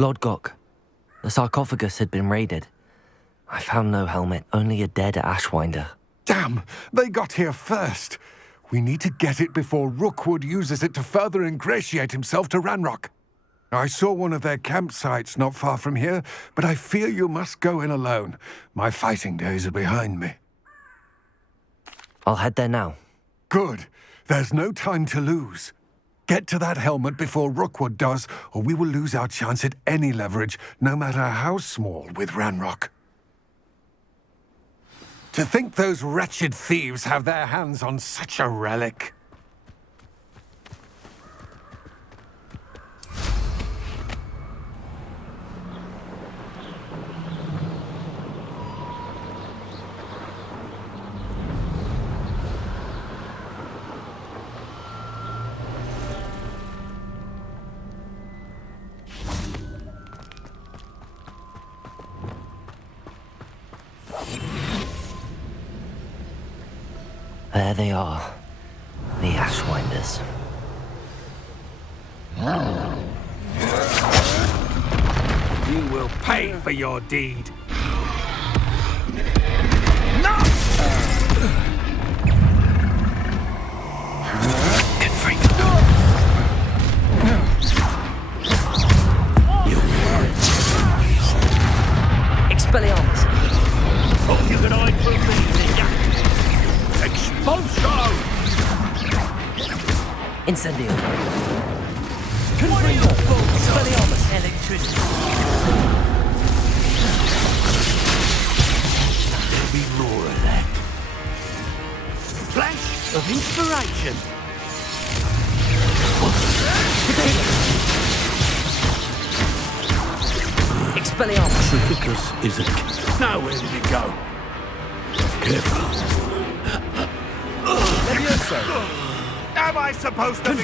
Lord Gok, the sarcophagus had been raided. I found no helmet, only a dead Ashwinder. Damn! They got here first! We need to get it before Rookwood uses it to further ingratiate himself to Ranrock. I saw one of their campsites not far from here, but I fear you must go in alone. My fighting days are behind me. I'll head there now. Good. There's no time to lose. Get to that helmet before Rookwood does, or we will lose our chance at any leverage, no matter how small, with Ranrock. To think those wretched thieves have their hands on such a relic. There they are, the Ashwinders. You will pay for your deed. Expelliarmus! Hope you can hide from me, Expulso! Incendio! Confringo! Expelliarmus! Electricity! There'll be more of that. Flash of inspiration! Expelliarmus! Trifficus is a... Now where did it go? Careful. Levioso! Am I supposed to be...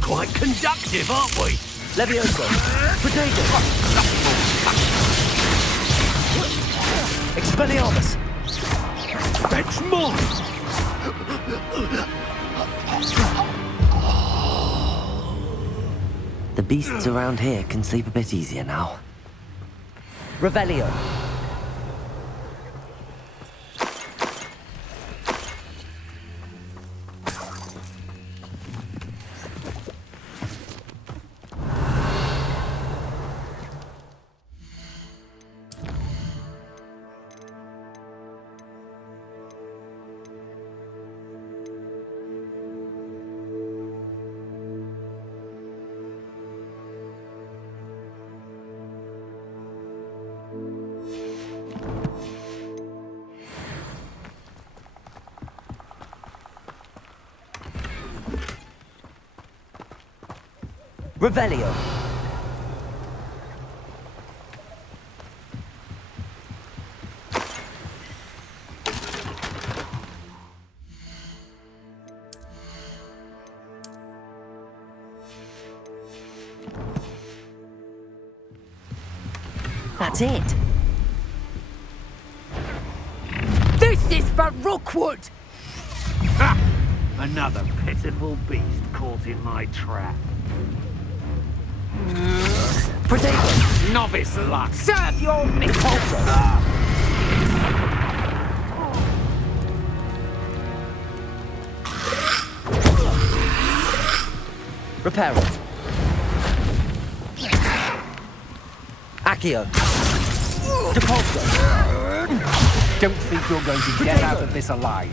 Quite conductive, aren't we? Levioso! Protego! Expelliarmus! Fetch more! The beasts around here can sleep a bit easier now. Revelio! Revelio! That's it! This is for Rookwood! Ha! Another pitiful beast caught in my trap. Protego! Novice luck! Serve your mistress! Repair it. Accio. Depulso. Don't think you're going to get out of this alive.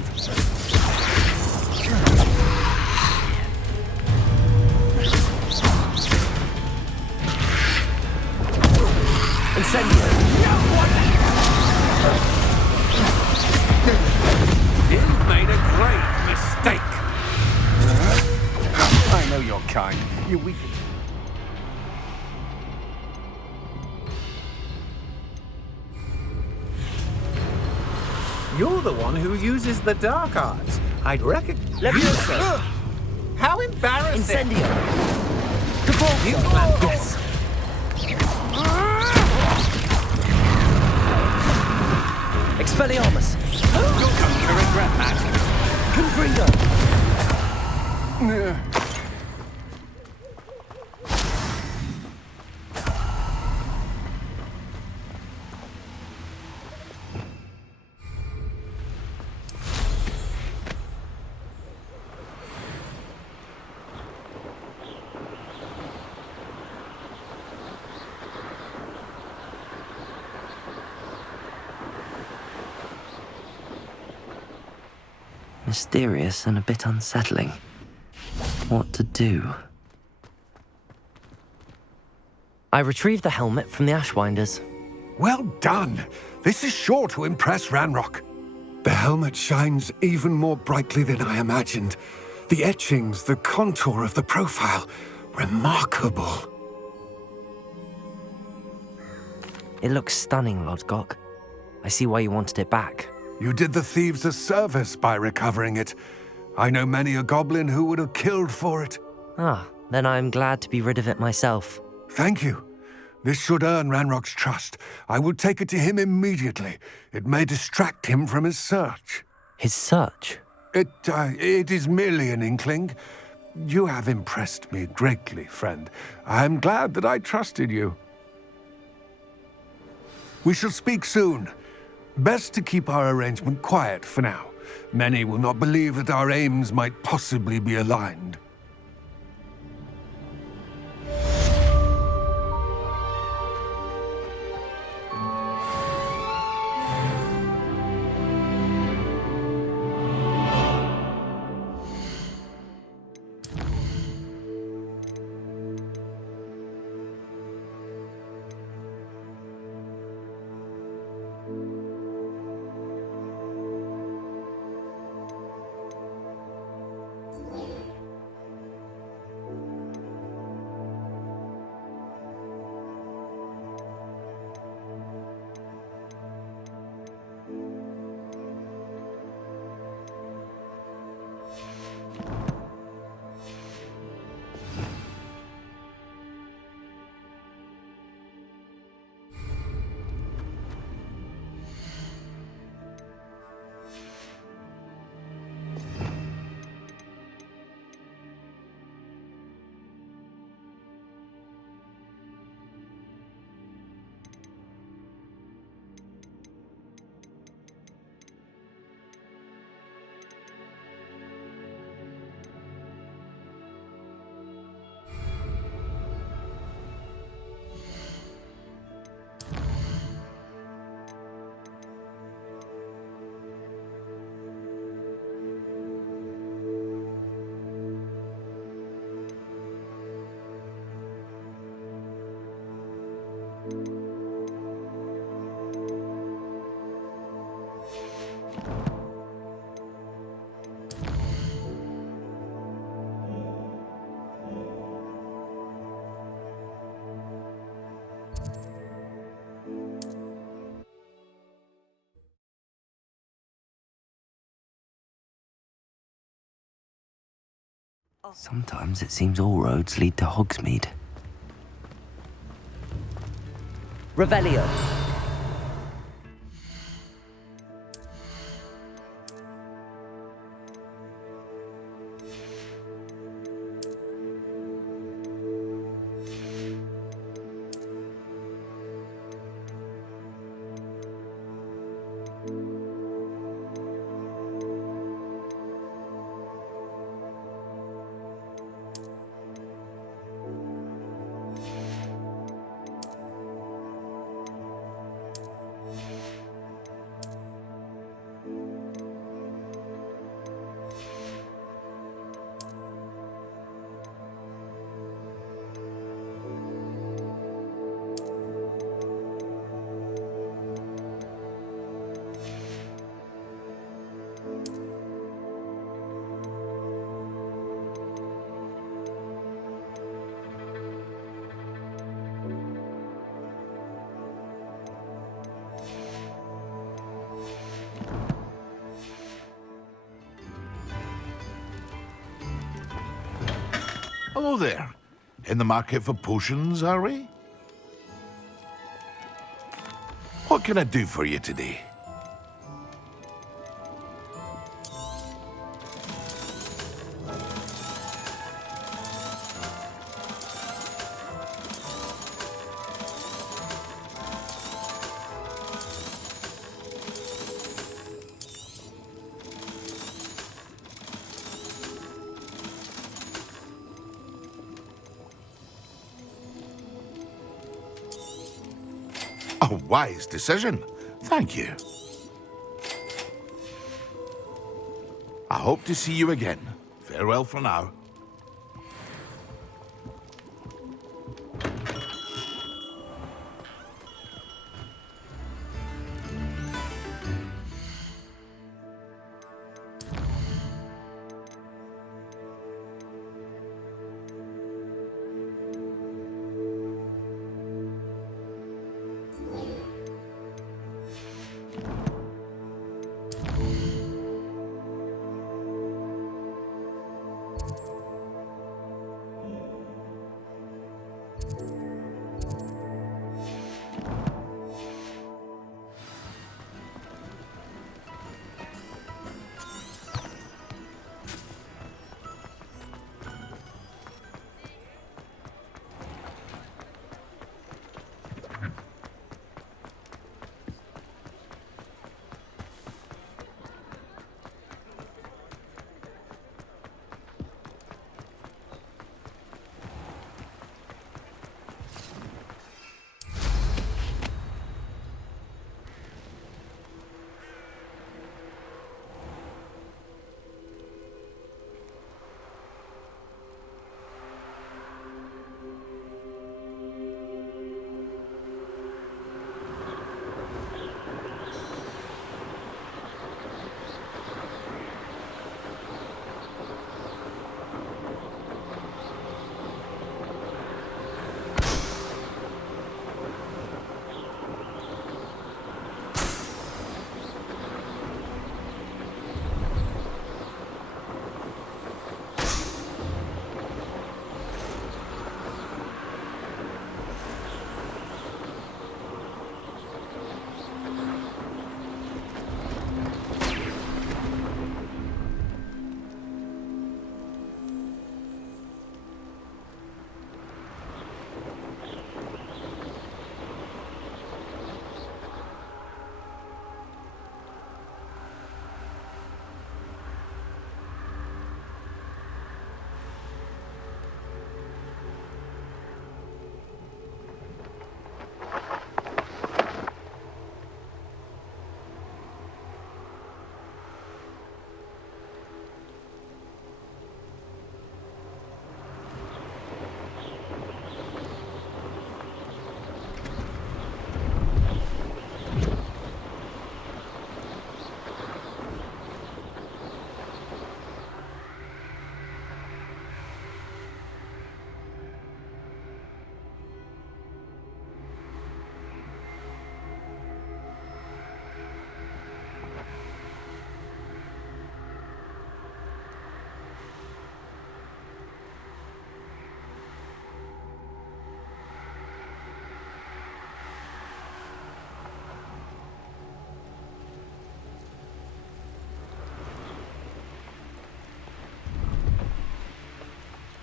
Incendio. You made a great mistake! I know you're kind. You weaken. You're the one who uses the dark arts. I'd reckon. Levioso. How embarrassing! Incendio. Depulso. You planned this. Expelliarmus. You're going to regret that. Confringo. Mysterious and a bit unsettling. What to do? I retrieved the helmet from the Ashwinders. Well done. This is sure to impress Ranrock. The helmet shines even more brightly than I imagined. The etchings, the contour of the profile, remarkable. It looks stunning, Lodgok. I see why you wanted it back. You did the thieves a service by recovering it. I know many a goblin who would have killed for it. Ah, then I'm glad to be rid of it myself. Thank you. This should earn Ranrock's trust. I will take it to him immediately. It may distract him from his search. His search? It is merely an inkling. You have impressed me greatly, friend. I am glad that I trusted you. We shall speak soon. Best to keep our arrangement quiet for now. Many will not believe that our aims might possibly be aligned. Sometimes it seems all roads lead to Hogsmeade. Revelio. Hello there. In the market for potions, are we? What can I do for you today? A wise decision. Thank you. A hope to see you again. Farewell for now.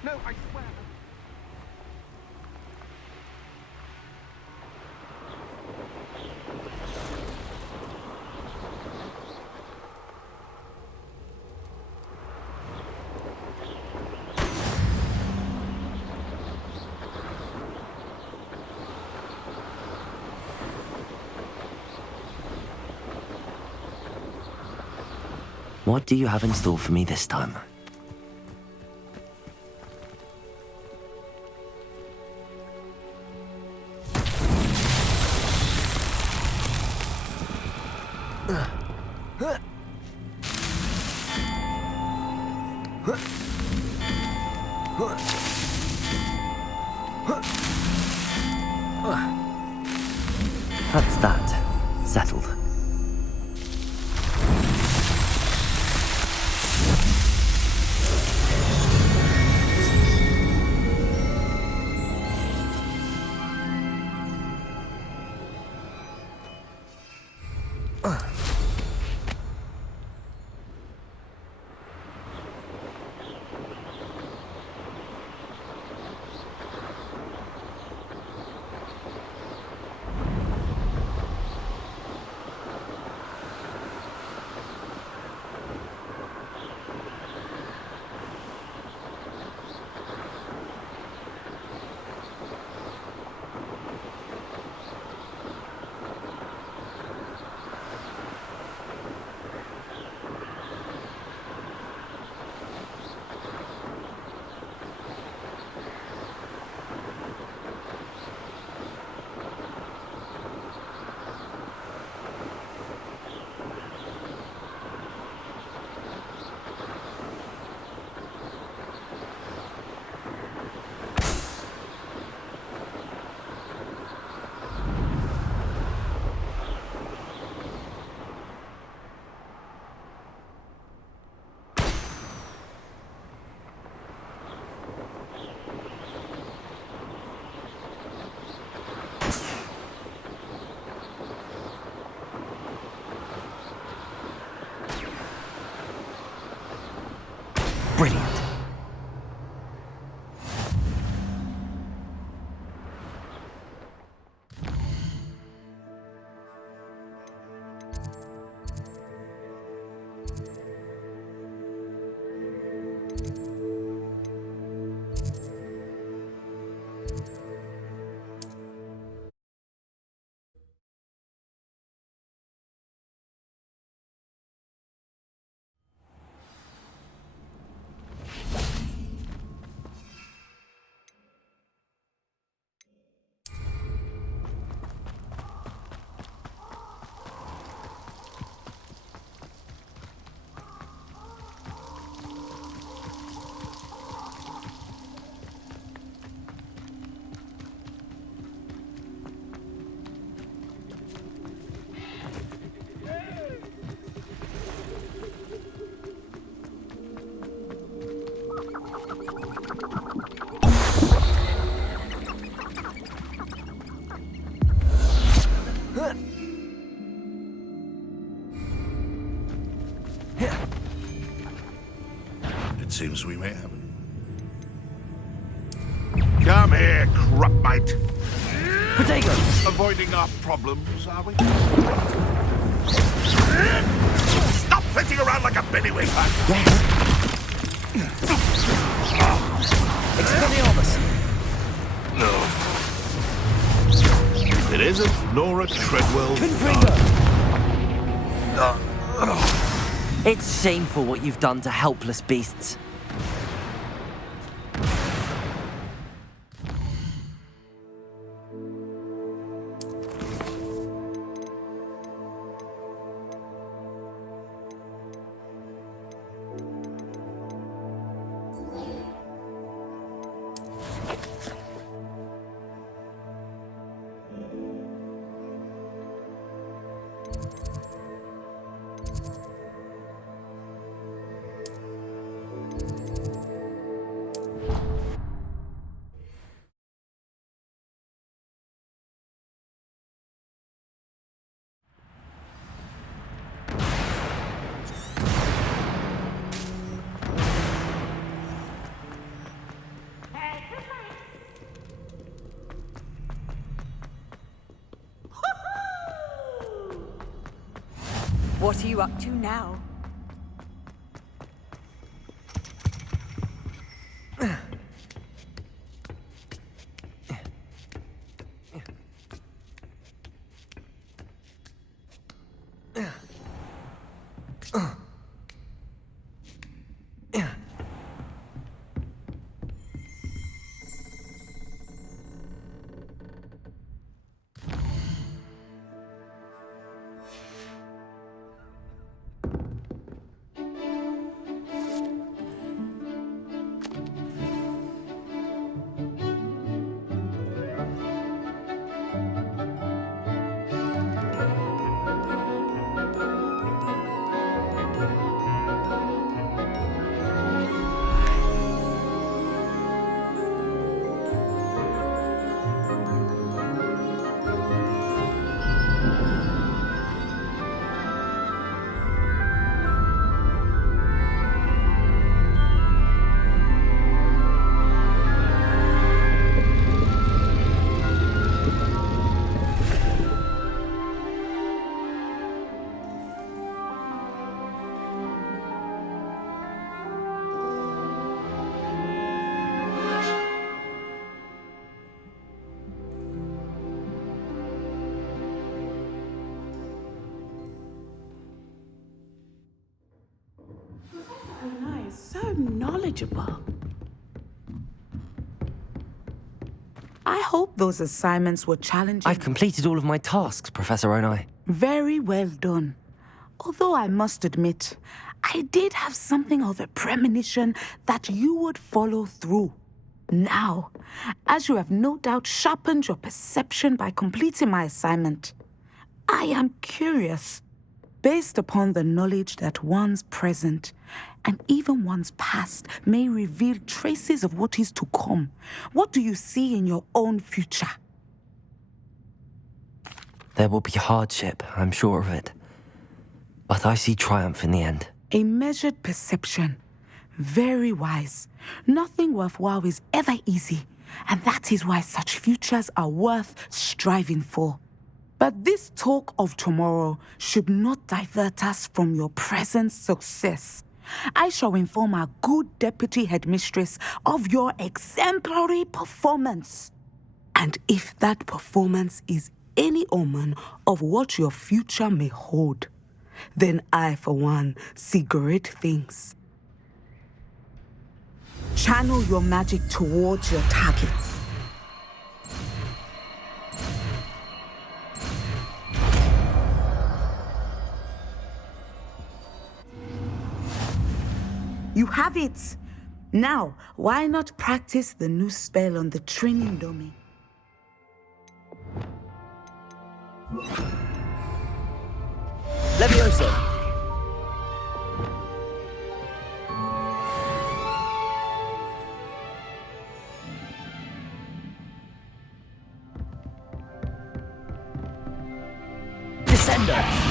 No, I swear. What do you have in store for me this time? That's that. Settled. Brilliant. It seems we may have it. Come here, crupmate. Potato! Avoiding our problems, are we? Stop flitting around like a bellywig. Yes. Expelliarmus! It isn't Nora Treadwell. Confringo! It's shameful what you've done to helpless beasts. What are you up to now? So knowledgeable. I hope those assignments were challenging. I've completed all of my tasks, Professor Onai. Very well done. Although I must admit, I did have something of a premonition that you would follow through. Now, as you have no doubt sharpened your perception by completing my assignment, I am curious, based upon the knowledge that one's present and even one's past may reveal traces of what is to come. What do you see in your own future? There will be hardship, I'm sure of it. But I see triumph in the end. A measured perception, Very wise. Nothing worthwhile is ever easy, and that is why such futures are worth striving for. But this talk of tomorrow should not divert us from your present success. I shall inform our good deputy headmistress of your exemplary performance. And if that performance is any omen of what your future may hold, then I, for one, see great things. Channel your magic towards your targets. You have it! Now, why not practice the new spell on the training dummy? Levioso! Descender!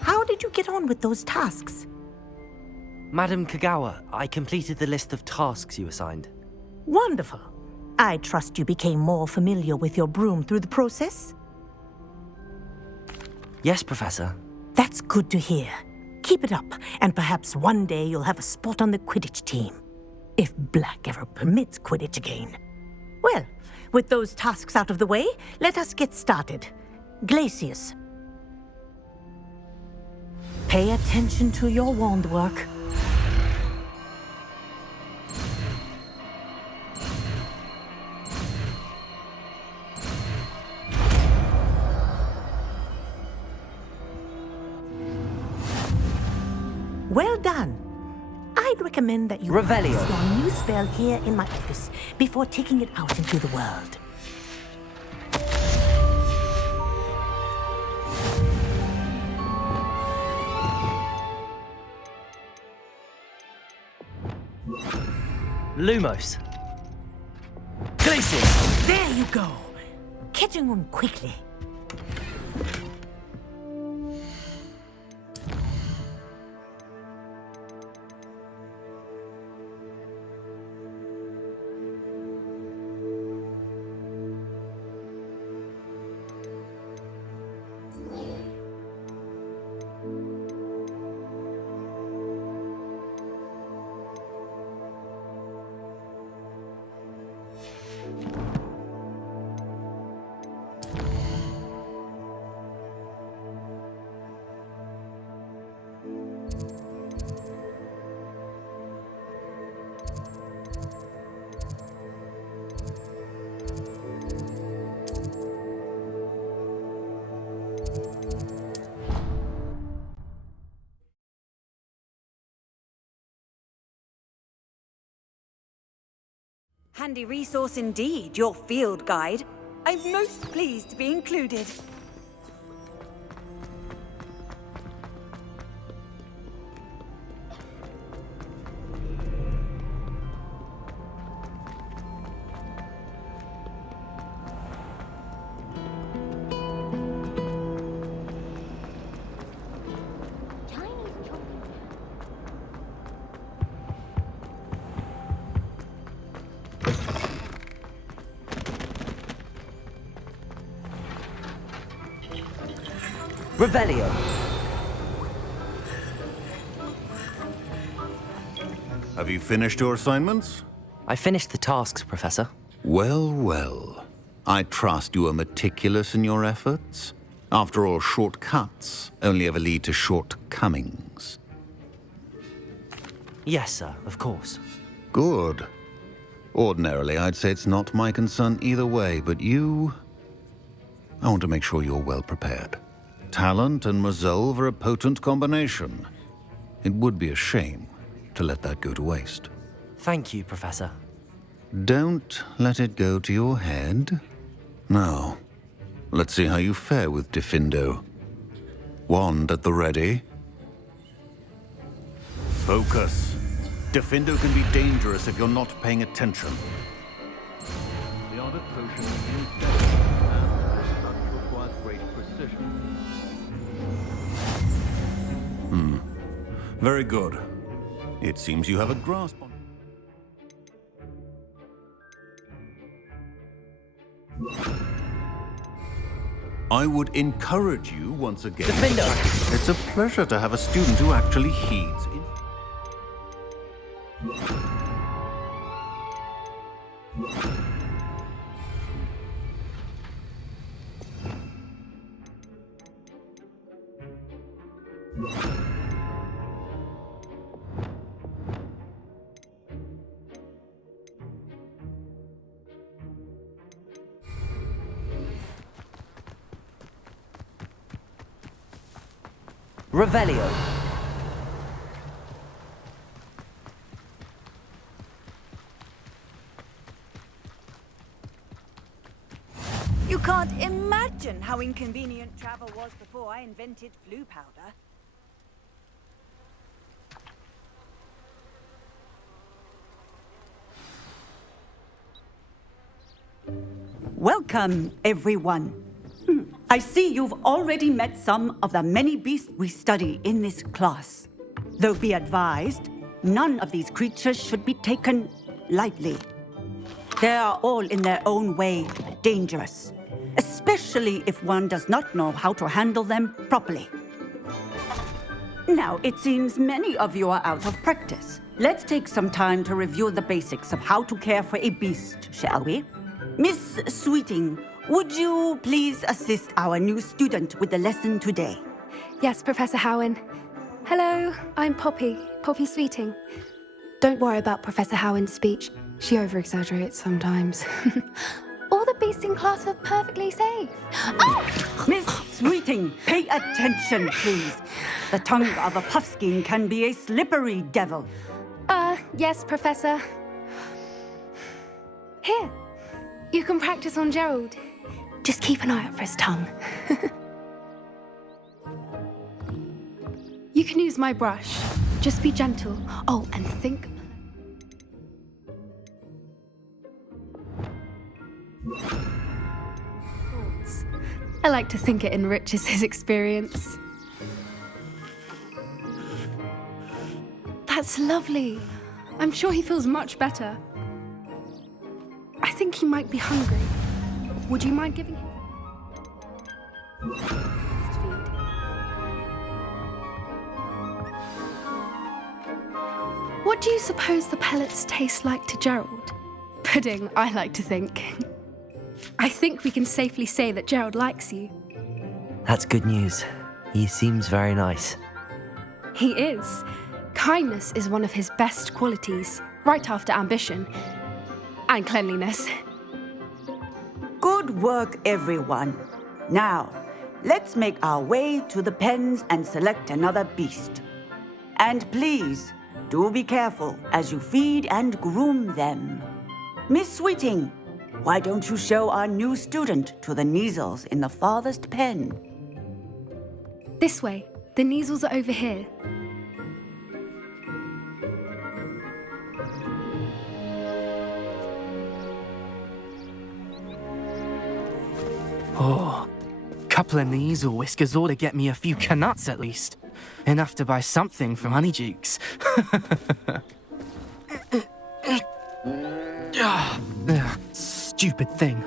How did you get on with those tasks? Madam Kagawa, I completed the list of tasks you assigned. Wonderful. I trust you became more familiar with your broom through the process? Yes, Professor. That's good to hear. Keep it up, and perhaps one day you'll have a spot on the Quidditch team. If Black ever permits Quidditch again. Well, with those tasks out of the way, let us get started. Glacius. Pay attention to your wand work. Well done. I'd recommend that you Revelio. practice your new spell here in my office before taking it out into the world. Lumos. Glacius! There you go. Catching on quickly. Handy resource indeed, your field guide. I'm most pleased to be included. Revelio. Have you finished your assignments? I finished the tasks, Professor. Well, well. I trust you are meticulous in your efforts. After all, shortcuts only ever lead to shortcomings. Yes, sir, of course. Good. Ordinarily, I'd say it's not my concern either way, but you... I want to make sure you're well prepared. Talent and resolve are a potent combination. It would be a shame to let that go to waste. Thank you, Professor. Don't let it go to your head. Now, let's see how you fare with Diffindo. Wand at the ready. Focus. Diffindo can be dangerous if you're not paying attention. The art of potion is delicate, and this touch requires great precision. Very good. It seems you have a grasp on... I would encourage you once again... Diffindo! It's a pleasure to have a student who actually heeds... Revelio. You can't imagine how inconvenient travel was before I invented flu powder. Welcome, everyone. I see you've already met some of the many beasts we study in this class. Though be advised, none of these creatures should be taken lightly. They are all in their own way dangerous, especially if one does not know how to handle them properly. Now, it seems many of you are out of practice. Let's take some time to review the basics of how to care for a beast, shall we? Miss Sweeting, would you please assist our new student with the lesson today? Yes, Professor Howen. Hello, I'm Poppy Sweeting. Don't worry about Professor Howen's speech. She over-exaggerates sometimes. All the beasts in class are perfectly safe. Oh! Miss Sweeting, pay attention, please. The tongue of a puffskein can be a slippery devil. Yes, Professor. Here, you can practice on Gerald. Just keep an eye out for his tongue. You can use my brush. Just be gentle. Oh, and think. Thoughts. I like to think it enriches his experience. That's lovely. I'm sure he feels much better. I think he might be hungry. Would you mind giving him feed? What do you suppose the pellets taste like to Gerald? Pudding, I like to think. I think we can safely say that Gerald likes you. That's good news. He seems very nice. He is. Kindness is one of his best qualities, right after ambition. And cleanliness. Good work, everyone. Now, let's make our way to the pens and select another beast. And please, do be careful as you feed and groom them. Miss Sweeting, why don't you show our new student to the Neasels in the farthest pen? This way. The Neasels are over here. Oh, couple of Neasel whiskers ought to get me a few canuts at least. Enough to buy something from Honeydukes. Stupid thing.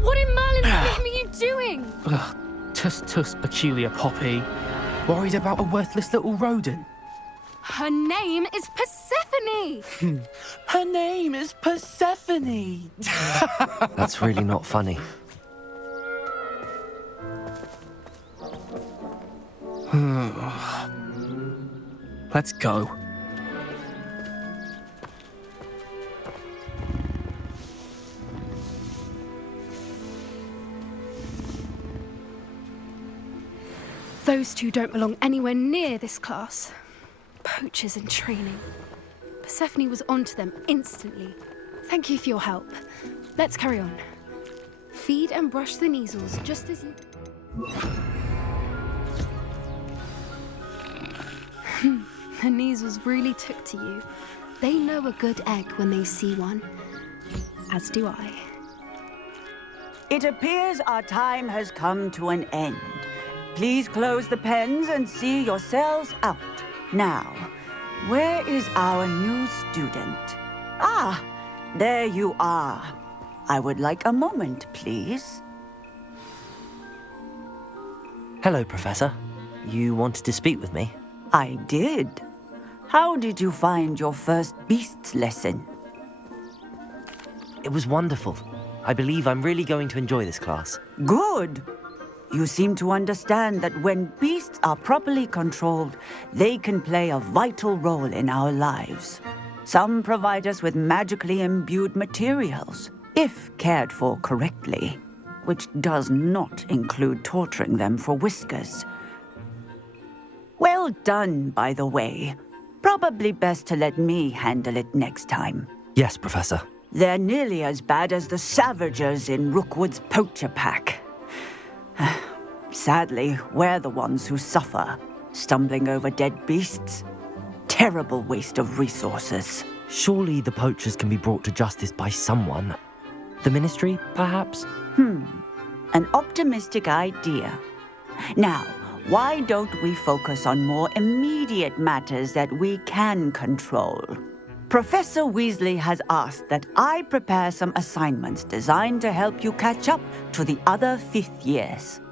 What in Merlin's name are you doing? Tuss, peculiar Poppy. Worried about a worthless little rodent. Her name is Persephone! Her name is Persephone! That's really not funny. Let's go. Those two don't belong anywhere near this class. Poachers in training. Persephone was onto them instantly. Thank you for your help. Let's carry on. Feed and brush the measles just as you... The measles really took to you. They know a good egg when they see one. As do I. It appears our time has come to an end. Please close the pens and see yourselves out. Now, where is our new student? Ah, there you are. I would like a moment, please. Hello, Professor. You wanted to speak with me? I did. How did you find your first beasts lesson? It was wonderful. I believe I'm really going to enjoy this class. Good. You seem to understand that when beasts are properly controlled, they can play a vital role in our lives. Some provide us with magically imbued materials, if cared for correctly, which does not include torturing them for whiskers. Well done, by the way. Probably best to let me handle it next time. Yes, Professor. They're nearly as bad as the Savagers in Rookwood's poacher pack. Sadly, we're the ones who suffer, stumbling over dead beasts. Terrible waste of resources. Surely the poachers can be brought to justice by someone. The Ministry, perhaps? An optimistic idea. Now, why don't we focus on more immediate matters that we can control? Professor Weasley has asked that I prepare some assignments designed to help you catch up to the other 5th years.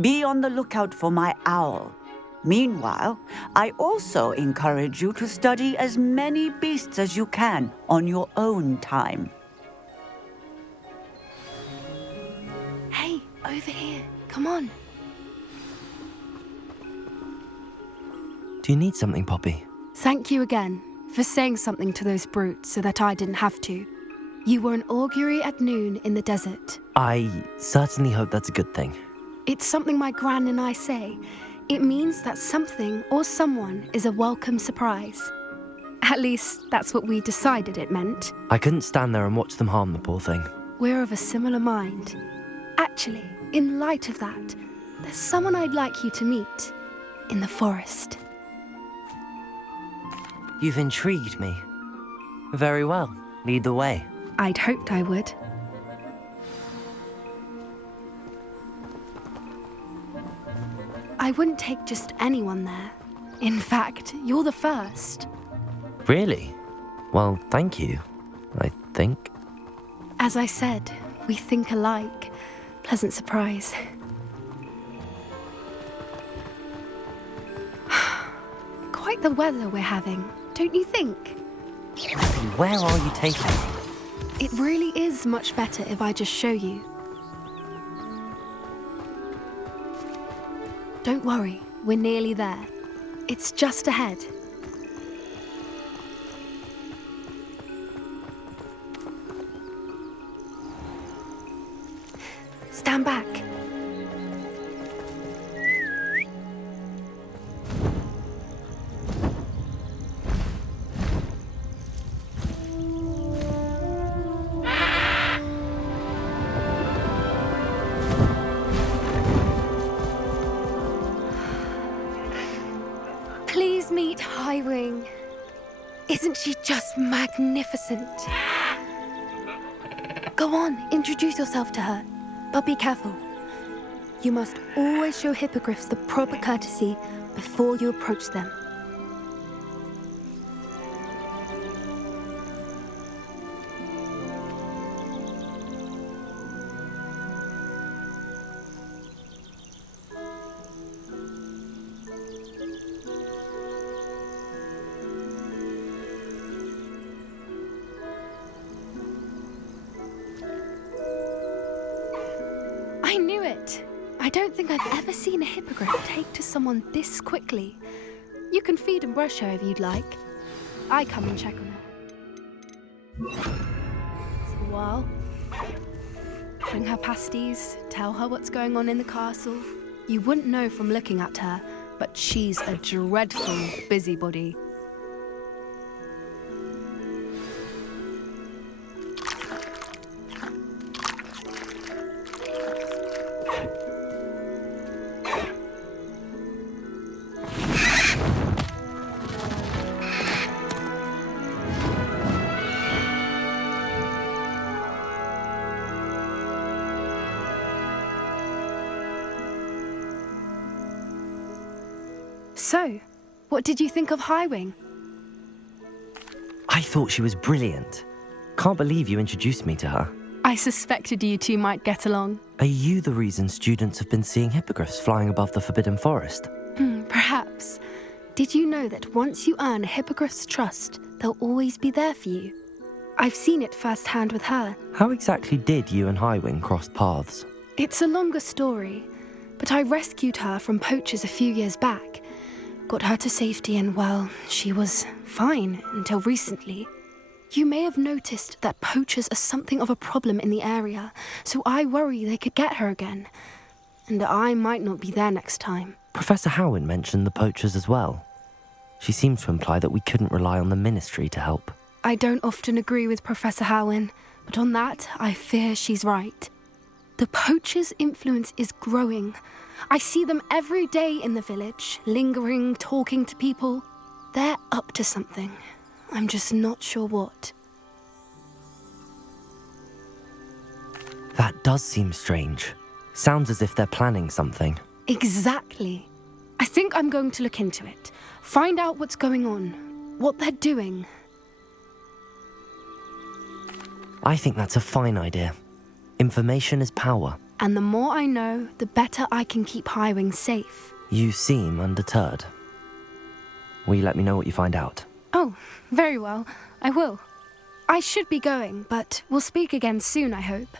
Be on the lookout for my owl. Meanwhile, I also encourage you to study as many beasts as you can on your own time. Hey, over here. Come on. Do you need something, Poppy? Thank you again for saying something to those brutes so that I didn't have to. You were an augury at noon in the desert. I certainly hope that's a good thing. It's something my gran and I say. It means that something or someone is a welcome surprise. At least, that's what we decided it meant. I couldn't stand there and watch them harm the poor thing. We're of a similar mind. Actually, in light of that, there's someone I'd like you to meet in the forest. You've intrigued me. Very well. Lead the way. I'd hoped I would. I wouldn't take just anyone there. In fact, you're the first. Really? Well, thank you, I think. As I said, we think alike. Pleasant surprise. Quite the weather we're having, don't you think? Where are you taking me? It really is much better if I just show you. Don't worry, we're nearly there. It's just ahead. Stand back. Please meet Highwing. Isn't she just magnificent? Go on, introduce yourself to her. But be careful. You must always show hippogriffs the proper courtesy before you approach them. I knew it. I don't think I've ever seen a hippogriff take to someone this quickly. You can feed and brush her if you'd like. I come and check on her. Once in a while. Bring her pasties, tell her what's going on in the castle. You wouldn't know from looking at her, but she's a dreadful busybody. So, what did you think of Highwing? I thought she was brilliant. Can't believe you introduced me to her. I suspected you two might get along. Are you the reason students have been seeing hippogriffs flying above the Forbidden Forest? Perhaps. Did you know that once you earn a hippogriff's trust, they'll always be there for you? I've seen it firsthand with her. How exactly did you and Highwing cross paths? It's a longer story, but I rescued her from poachers a few years back. Got her to safety and, well, she was fine until recently. You may have noticed that poachers are something of a problem in the area, so I worry they could get her again. And I might not be there next time. Professor Howin mentioned the poachers as well. She seemed to imply that we couldn't rely on the Ministry to help. I don't often agree with Professor Howin, but on that, I fear she's right. The poachers' influence is growing. I see them every day in the village, lingering, talking to people. They're up to something. I'm just not sure what. That does seem strange. Sounds as if they're planning something. Exactly. I think I'm going to look into it. Find out what's going on, what they're doing. I think that's a fine idea. Information is power. And the more I know, the better I can keep Highwing safe. You seem undeterred. Will you let me know what you find out? Oh, very well. I will. I should be going, but we'll speak again soon, I hope.